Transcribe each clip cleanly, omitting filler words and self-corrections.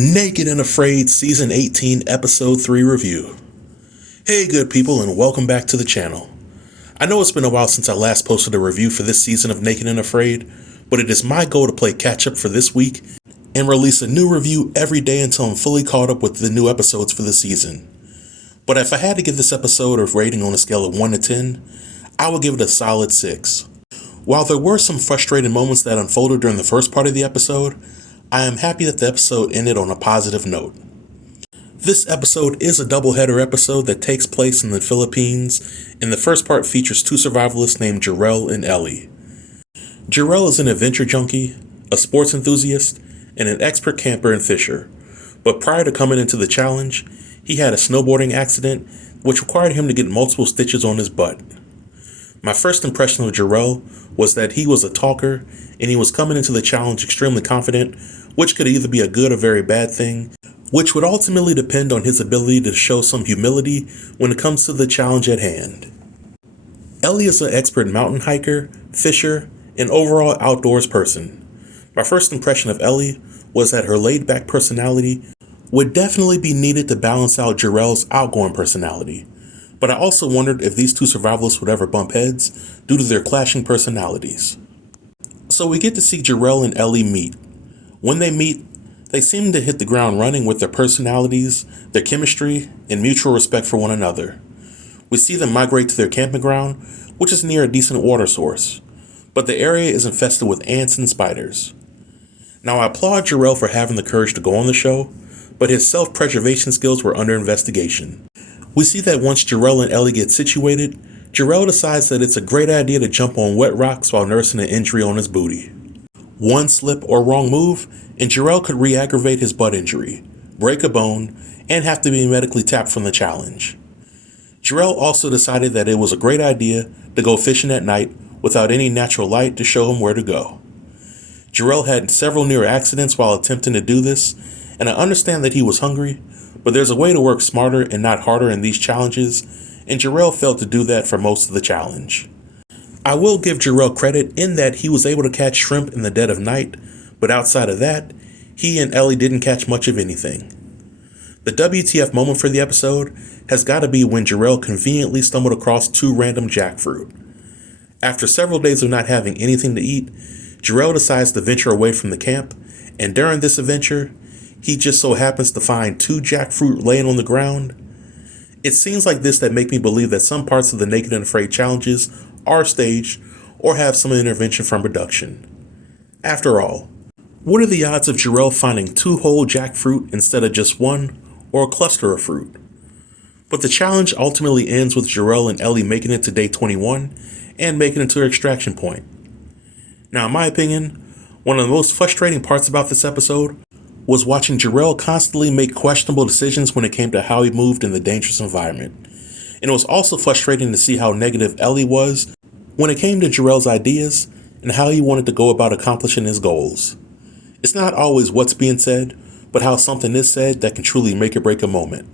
Naked and Afraid Season 18 Episode 3 Review. Hey good people, and welcome back to the channel. I know it's been a while since I last posted a review for this season of Naked and Afraid, but it is my goal to play catch up for this week and release a new review every day until I'm fully caught up with the new episodes for the season. But if I had to give this episode a rating on a scale of 1 to 10, I would give it a solid 6. While there were some frustrating moments that unfolded during the first part of the episode, I am happy that the episode ended on a positive note. This episode is a doubleheader episode that takes place in the Philippines, and the first part features two survivalists named Jarrell and Ellie. Jarrell is an adventure junkie, a sports enthusiast, and an expert camper and fisher, but prior to coming into the challenge, he had a snowboarding accident which required him to get multiple stitches on his butt. My first impression of Jarrell was that he was a talker and he was coming into the challenge extremely confident, which could either be a good or very bad thing, which would ultimately depend on his ability to show some humility when it comes to the challenge at hand. Ellie is an expert mountain hiker, fisher, and overall outdoors person. My first impression of Ellie was that her laid-back personality would definitely be needed to balance out Jarrell's outgoing personality. But I also wondered if these two survivalists would ever bump heads due to their clashing personalities. So we get to see Jarrell and Ellie meet. When they meet, they seem to hit the ground running with their personalities, their chemistry, and mutual respect for one another. We see them migrate to their camping ground, which is near a decent water source, but the area is infested with ants and spiders. Now I applaud Jarrell for having the courage to go on the show, but his self-preservation skills were under investigation. We see that once Jarrell and Ellie get situated, Jarrell decides that it's a great idea to jump on wet rocks while nursing an injury on his booty. One slip or wrong move, and Jarrell could re-aggravate his butt injury, break a bone, and have to be medically tapped from the challenge. Jarrell also decided that it was a great idea to go fishing at night without any natural light to show him where to go. Jarrell had several near accidents while attempting to do this, and I understand that he was hungry, but there's a way to work smarter and not harder in these challenges, and Jarrell failed to do that for most of the challenge. I will give Jarrell credit in that he was able to catch shrimp in the dead of night, but outside of that, he and Ellie didn't catch much of anything. The WTF moment for the episode has got to be when Jarrell conveniently stumbled across two random jackfruit. After several days of not having anything to eat, Jarrell decides to venture away from the camp, and during this adventure, he just so happens to find two jackfruit laying on the ground. It seems like this that make me believe that some parts of the Naked and Afraid challenges are staged or have some intervention from production. After all, what are the odds of Jarrell finding two whole jackfruit instead of just one or a cluster of fruit? But the challenge ultimately ends with Jarrell and Ellie making it to day 21 and making it to their extraction point. Now, in my opinion, one of the most frustrating parts about this episode was watching Jarrell constantly make questionable decisions when it came to how he moved in the dangerous environment. And it was also frustrating to see how negative Ellie was when it came to Jarrell's ideas and how he wanted to go about accomplishing his goals. It's not always what's being said, but how something is said that can truly make or break a moment.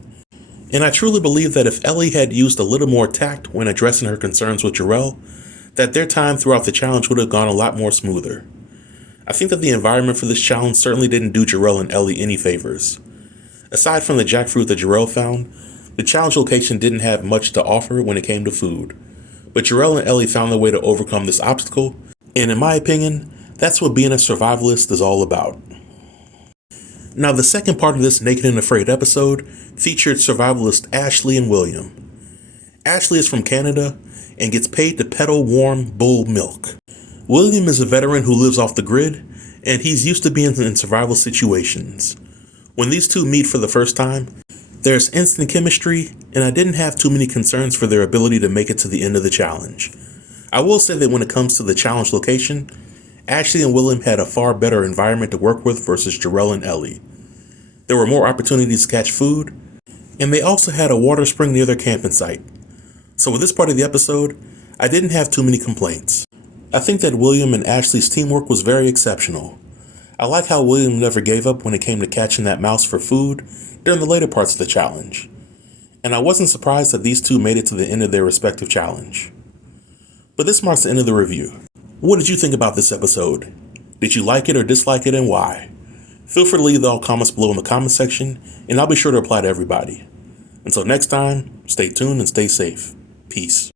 And I truly believe that if Ellie had used a little more tact when addressing her concerns with Jarrell, that their time throughout the challenge would have gone a lot more smoother. I think that the environment for this challenge certainly didn't do Jarrell and Ellie any favors. Aside from the jackfruit that Jarrell found, the challenge location didn't have much to offer when it came to food. But Jarrell and Ellie found their way to overcome this obstacle, and in my opinion, that's what being a survivalist is all about. Now, the second part of this Naked and Afraid episode featured survivalists Ashley and William. Ashley is from Canada and gets paid to peddle warm bull milk. William is a veteran who lives off the grid, and he's used to being in survival situations. When these two meet for the first time, there's instant chemistry, and I didn't have too many concerns for their ability to make it to the end of the challenge. I will say that when it comes to the challenge location, Ashley and William had a far better environment to work with versus Jarrell and Ellie. There were more opportunities to catch food, and they also had a water spring near their camping site. So with this part of the episode, I didn't have too many complaints. I think that William and Ashley's teamwork was very exceptional. I like how William never gave up when it came to catching that mouse for food during the later parts of the challenge. And I wasn't surprised that these two made it to the end of their respective challenge. But this marks the end of the review. What did you think about this episode? Did you like it or dislike it, and why? Feel free to leave all comments below in the comment section, and I'll be sure to reply to everybody. Until next time, stay tuned and stay safe. Peace.